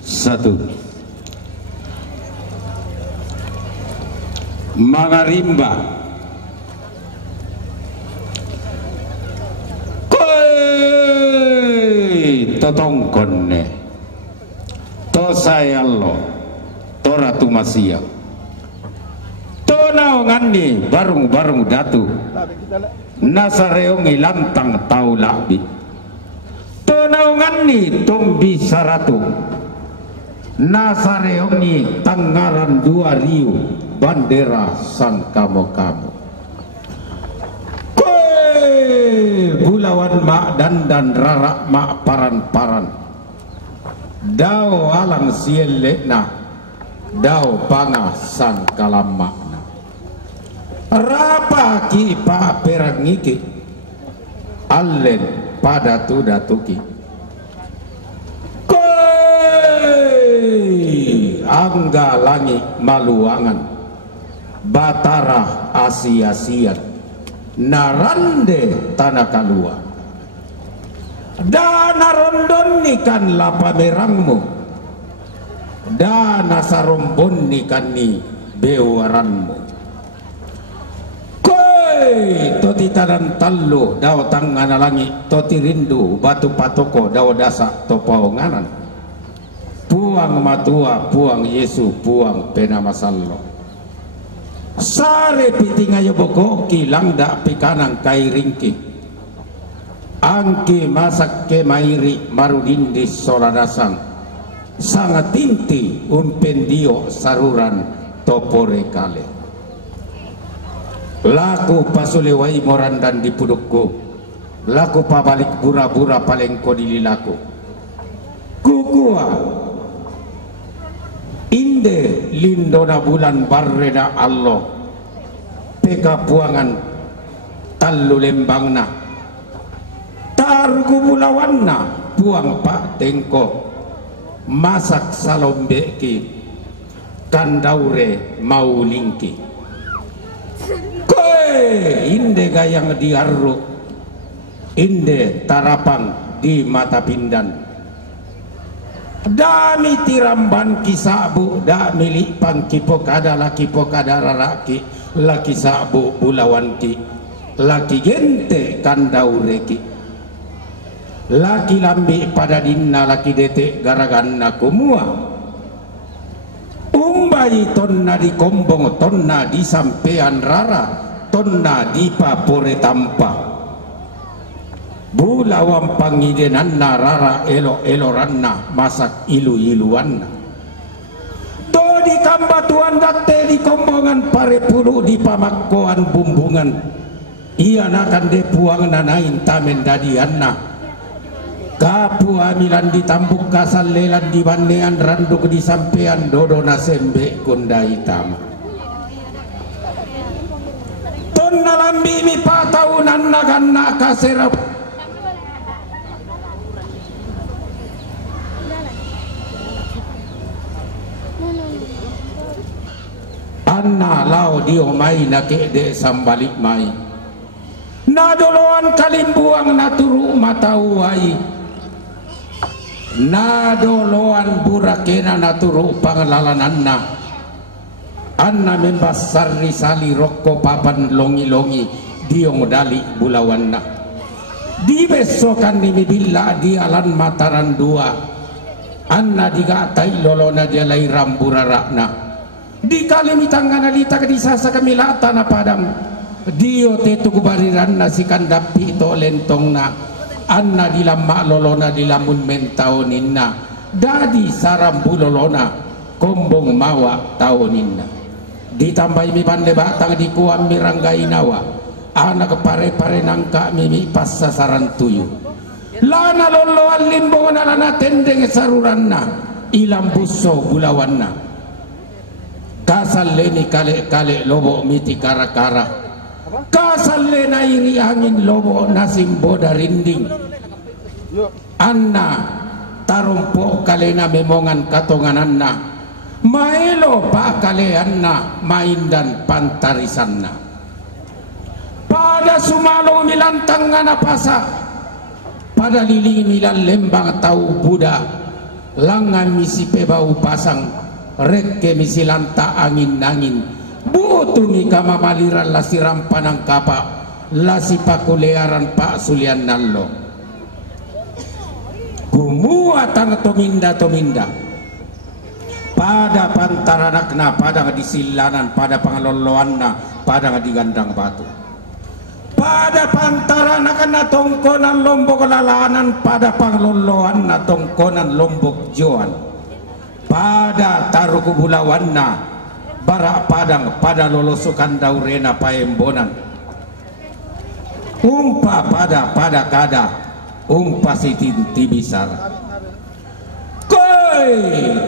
Satu. Mangarimba. Koi totongkonne. To sayallo. To ratu masia. To naongani barung datu. Nasareongi lantang tau labi. To naongani tombi saratu. Nasareongi Tangaran 2 Riu bandera sang kamu-kamu. Kue bulawan mak dan rarak mak paran-paran. Dao alang sielekna, dao panga sang kalamakna. Rapa ki pa perangiki, allen pada tu datuki. Angga langit maluangan, Batara asia-sian, narande tanah kalua. Dana rondon nikan lapa merangmu, dana sarombon nikan ni bewaranmu. Koi toti tadan tallu dao tangan langit, toti rindu batu patoko dao dasa topaonganan. Puang matua, puang Yesu, puang pena masallo. Sare pitingayo bogoki langda pikanang kai ringki. Angki masak ke mairi marudindi soladasang. Sangat tinti umpendio saruran topore kale. Laku pasulewai morandan di pudukku. Laku pabalik bura-bura palengko dililaku. Kukua inde lindona bulan barreda Allah peka puangan tallu lembangna targu bulawanna puang pak tengko masak salombeki kandaure mau lingki koe inde gayang diarru inde tarapang di mata pindan. Dami tiramban kisabu da milik pangkipo kada laki pokada raraki laki sabu bulawanki laki gente kandaureki laki lambi pada dinna laki detek garaganna kumua umbai tonna di kombong tonna di sampean rara tonna di papore tampa Bulawang pangidenanna rara elo-eloranna masak ilu-iluanna. Do di kambatuan date di kombongan pare pulu di pamakkoan bumbungan. Iya nakan de puang nanain tamen dadianna. Kapu amilan di tambuk kasal lelan di banean randuk di sampean dodo nasembe kunda hitam. Ton nalambi mi pataunan naganna kaserap. Anna lau dio mai nake de sambalik mai nadoloan kalimbuang naturu matauai nadoloan burakena naturu panglalananna anna membas sarri sali rokko papan longi-longi diong dali bulawanna di besokan nimi bila di alan mataran dua anna digatai lolona dia lai ramburarakna di kali mitangana lita kadisasa kamilata na padang dio tetu kubariran na si kandapi to lentong na anna dilamma lolona dilamun mentaunin na dadi sarambu lolona kombong mawa taunin na ditambah mi pande batang di kuam miranggai nawa anak pare-pare nangka mimi pas sasaran tuyu lana lolo alimbo na lana tendeng saruran na ilam buso bulawan na kasal leni kale-kale lobo miti kara-kara kasal lena iri angin lobo nasimbo darinding anna tarumpo kalena memongan katongananna maelo pa kaleanna maindan pantarisanna pada sumalo milantang ngana pasa pada liling milan lembang tau Buddha langan misi pebau pasang rekke misi lanta angin butu mi kama maliran lasi rampanang kapa lasi pakulearan pak sulian nallo kumua tang tominda pada pantaranakna pada di silanan pada pangaloloanna pada di gandang batu pada pantaranakna tongkonan lombok lalanan pada pangaloloanna tongkonan lombok joan pada taruku bulawanna barak padang pada lolosukan daurena paembonan umpa pada kada umpa sitinti bisara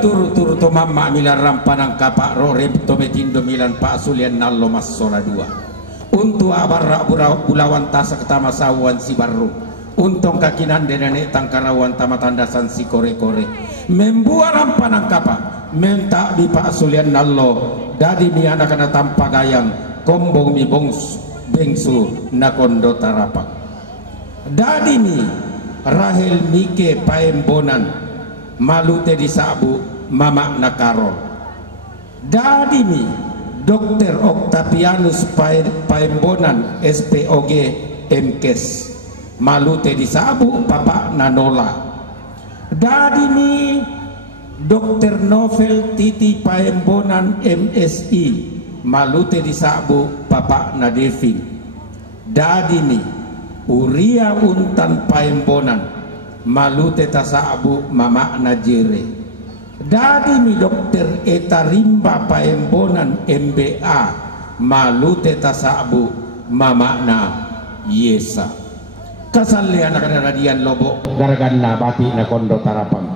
turu to mamma milan rampanang kapak roreb to metindo milan pak sulian nallo massola dua untuk abarra bulawan tasa ketama sawan si baru untung kakinan nenek tangkarawan tama tandasan si kore membuat rampanang kapak menta di pak sulian nallo dadi mi anak kana tampa gayang kombong mi bengsu nakondo tarapak dadi mi Rahel Mike paembonan malute disabu mama nakarol dadimi Dr. Octavianus paembonan SPOG MKes malute disabu papa nanola dadimi Dr. Novel Titi paembonan MSI malute disabu papa nadeving dadimi Uria untan paembonan malute tasabu mama najere dadi mi dokter eta rimba paembonan MBA malute tasabu mama na yesa kasalli anak radian lobo garaganna bati na kondo tarapang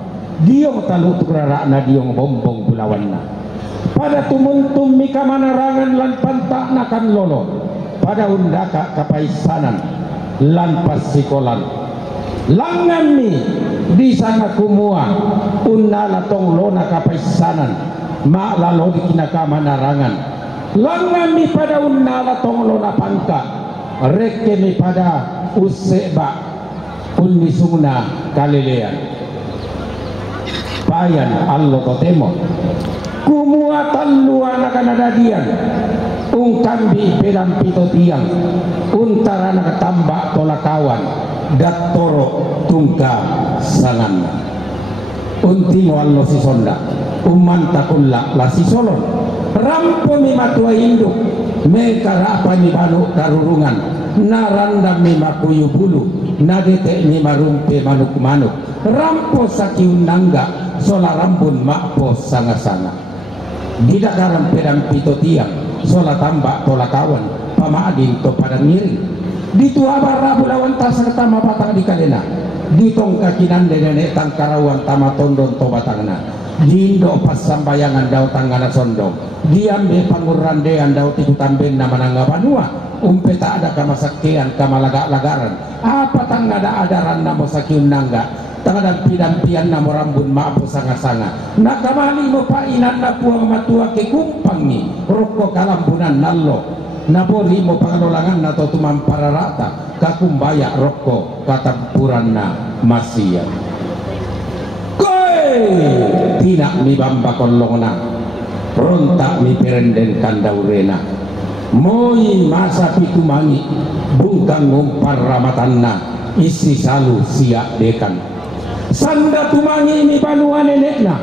diong talutuk rara na diong bombong bulawanna pada tumuntum mika manarangan lan pantak nakan lolo pada undaka kapaisanan lan pasikolan langan mi di sana kumua unna tong lona kapaisanan mak lalo di kinakama narangan langan mi pada unna tong lona pangka rekke mi pada useba unni sumna kalelean payan allo totemo kumua tallu anak nadadian ungkambi pedang pito tiang untara anak tambak tolakawan dattoro tungka sangan untimo allo si sonda umanta kulla la si solon rampo mi matua induk mekara apa mi banu darurungan naranda mi makuyu bulu nadete mi marumpe manuk rampo saki undangga sola rambun makpo sanga-sanga didakaran pedang pito tiang sola tambak tola kawan pamaadin to padang miring di tua barra bulawan tasa ketama batang di kalena di tong kakinan nenek tangkarawan tama tondon to batangna di indo pas sambayangan dau tanggana sondong diambe pangurrandean dau tikutan ben nama nangga panua umpe tak ada kamasakean kamalagak-lagaran apa tangga ada adaran namo sakiun nangga tangga pidan-pian namo rambun maapo sanga-sanga nakamali mo painan na puang matua ke kumpang ni rokko kalampunan nallo nabori mo pangalolangan na to tumampararata kakumbaya rokko katampuran na masiya koy tinak mi bamba kolongna rontak mi perenden kandaurena moi masa pitumangi bungkang ngumpar ramatanna isi salu siak dekan sanda tumangi mi banua nenekna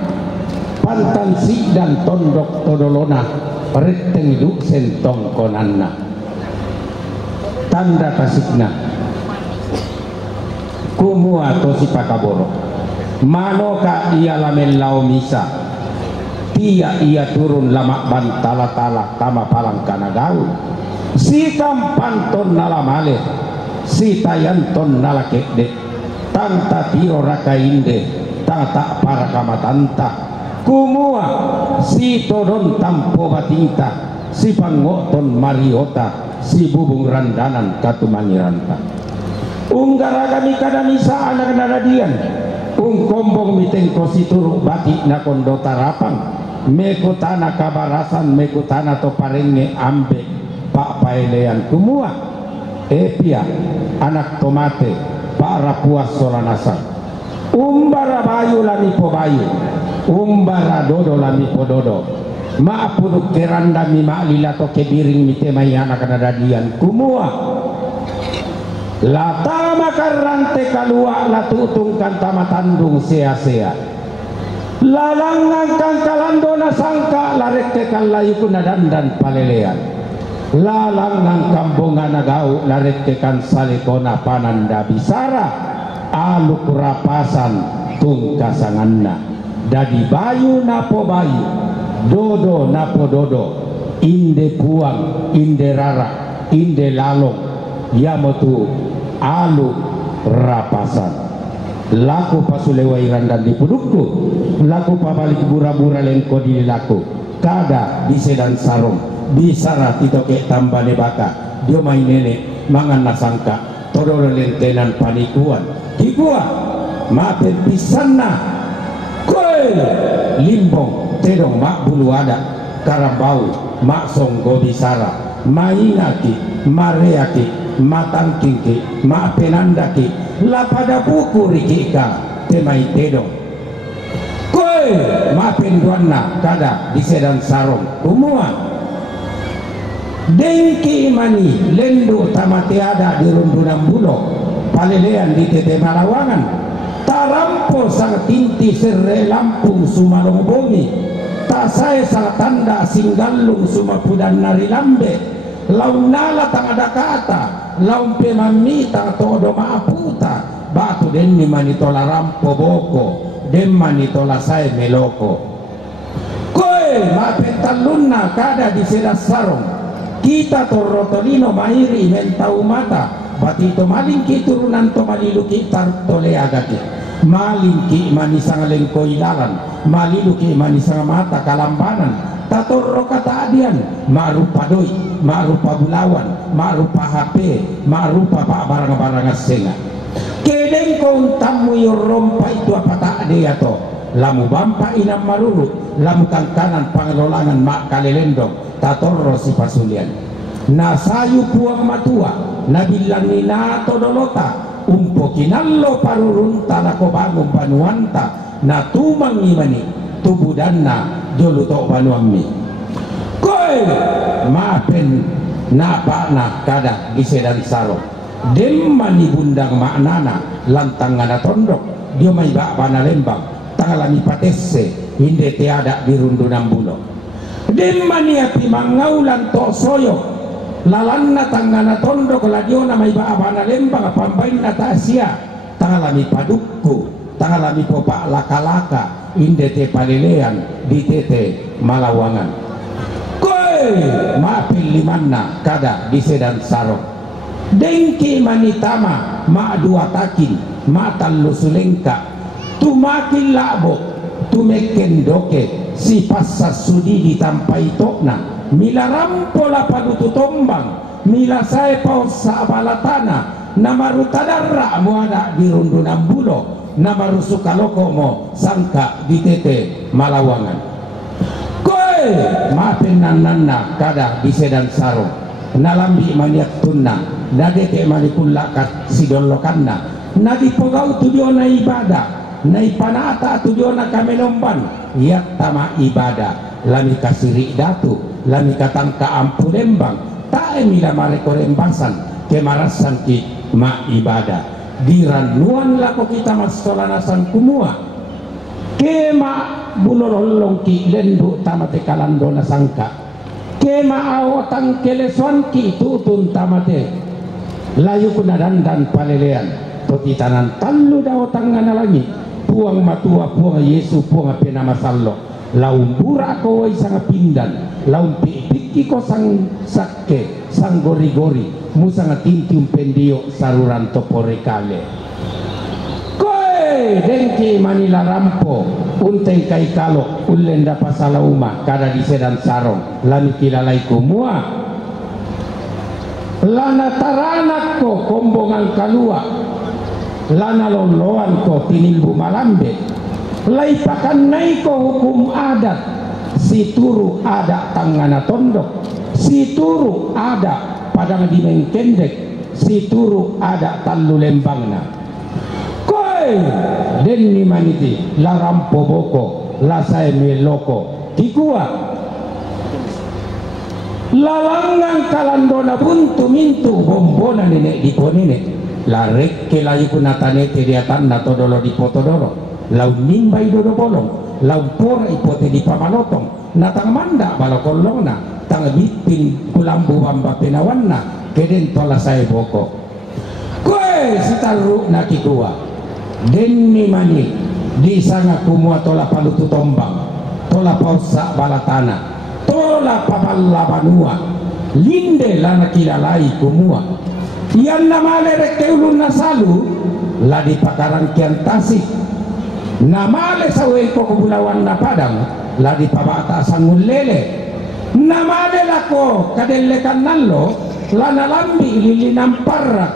pantan si dan tondok todolona reteng duk sentong konanna tanda kasikna kumua to si pakaboro manoka ia lamen lau misa tia ia turun lama bantala-tala tama palang kanagaul si kampanton nalamale si tayanton nalakekde tanta tio rakainde tata para kamatanta kumua si todon tampo batinta si pangoton mariota si bubung randanan katumangiranta unggaraga mikadamisa anak naradian kombong mitengko si turuk batik na kondo tarapang mekutana kabarasan mekutana to parenge ambe pak paelean kumua epia anak tomate para puas solanasa umbara bayu lami po bayu umbara dodo lami po dodo maapuduk keranda mi ma'lila to kebiring mi temayana kanadadian kumua lata makarante kalua latutungkan tamatandung sia-sia lalangan kang kalandona sangka larek kalayu kunadandan palelean lalangan kambongan nagau larek kan salikona pananda bisara aluk rapasan tungkasanganna dadi bayu napo bayu dodo napo dodo inde puang inde rara inde lalong yamotu alu rapasan laku pasulewai randan di pudukku laku pabalik bura-bura lengko di laku kada disedan sarong bisara titoke tambane baka dia main nenek mangan nasangka todoro lentenan panikuan kikua maafin pisanna koe limbong tedong mak bulu ada karambau mak songgo bisara maingaki mareaki matangkingki mak penandaki lapada buku rikika temai tedong koe maafin duanna kada disedan sarong umuan dengki mani lendu tamatiada di rundunan bulo palelean di tete Malawangan tarampo sang tinti serre Lampung sumalong bumi tasai sang tanda singgalung sumapudan nari lambe launala tang ada kata laun pemami tang todo maaputa batu denni manitola rampo boko den manitola sai meloko koe mapetalunna kada di sedas sarong kita torotolino mairi mentau mata batito malingki turunan to maliluki tartole agati malingki manisang lengko ilalan maliluki manisang mata kalambanan tatorro kata adian marupa doi marupa bulawan marupa HP marupa pak barang-barang senga kedeng kau tamu yorompa itu apa tak dia to lamu bampa inam maruru lamu kanan pengelolangan mak kalelendong tatorro si pasulian nasayu puang matua nabilang nina todolota umpo kinallo parurun tanako bangun banuanta na tumang imani tubudanna dulu to banuammi koe mapen napa na kada gisedan saro demmani bundang maknana lantang ngana tondok dia mai bak bana lembang tangalami patesse hinde tiada di rundunan bulo demmani api mangaulan to soyo lalanna tangana tondok ladiona mai bak bana lembang pambainna ta asia tangalami padukku tangalami popak laka-laka inde te palelean di tete Malawangan koe maapil limanna kada disedan sarong dengki manitama ma dua takin ma tallu sulengka tumakin labo tumeken doke si passas sudi ditampai tokna mila rampola padutu tombang mila saya paus sabalatana namaru tadarra muada di rundunan bulo namaru sukaloko mo sangka di tete Malawangan koe maafin nanna kada disedan sarong nalambi maniak tunna nadete manikullakat sidolokanna nadipogau tujuana ibadah nai panata tujuana kamenomban yak tama ibadah lami kasiri datu lami katang kaampu lembang tae mila mareko rembasan kemarasan ki ma ibadah diranuan lako kita masolanasan kumua kema bulololong ki lendu tamate kalandona sangka kema awatang kelesuan ki tutun tamate layu kunadandan palelean totitanan tallu dawatang nganalangi puang matua puang Yesu puang penama sallo laumbura ko way sang pindan laumpi piki ko sang sakke sang gori-gori musang tintium pendio saruran toporekale koe dengki manila rampo unteng kai kalo ulenda pasalauma kada disedan sarong lami kilalai kumua lana taranak ko kombongan kalua lana loloan ko tinilbu malambe laipakan nai ko hukum adat si turu ada tangana tondok si turu ada padang dimeng kendek si turu ada tallu lembangna denni maniti la rampo boko la sai meloko kikua lalangang kalandona buntu mintu bombona nenek di ponene la rekke la yukunatane teriatan na todolo di potodoro lau nimba idodo bolong lau pora ipote di pamalotong natang manda balakolongna tang bipin kulambu bamba penawanna keden tola sai boko koe sitaru na kikua denni mani di sanga kumua tola palutu tombang tola pausa balatana tola paballa banua linde lana kilalai kumua yang namale reke ulun nasalu la di pakaran kian tasik namale sawe ko kubulawan na padang la di pabata sangun lele namale lako kadelle kannallo lana lambi lilinam parrak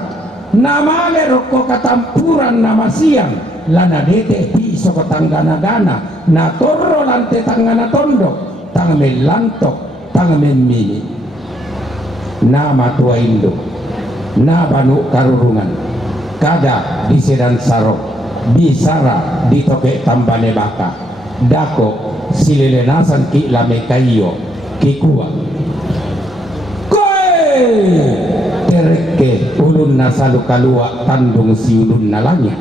namale roko katampuran nama siang lana dete piso katanggana-gana na torro lante tanggana tondo tang melantok tang memini nama tua indo na banu karurungan kada di sedan sarok bisara di toke tambane baka dako silelenasan ki lame kayo kikua koe tereke ulun nasalu kalua tandung si ulun nalanya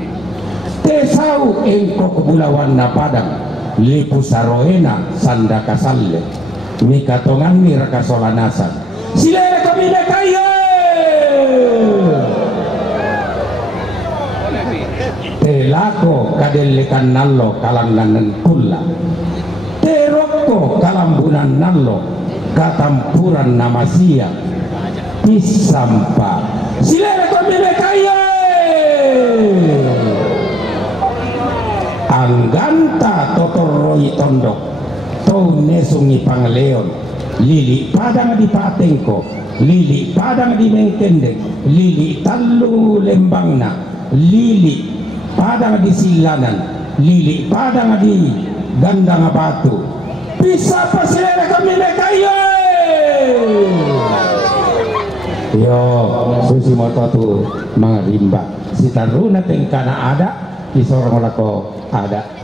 tesau engko kebulawan na padang lipu saroena sanda kasalle mikatongan ni raka solanasan silele kami kayo telako kadelekan nallo kalanganan kulla teroko kalambunan nallo katampuran nama siang pisampa silele kami kayo angganta totoroi tondok tau nesungi pangleon lili padang di patengko lili padang di mengkendek lili talu lembangna lili padang di silanan lili padang di gandang batu bisa pasilera kami kayo yo susi moto tu mga rimba si taruna tengkana ada di sorong lako ada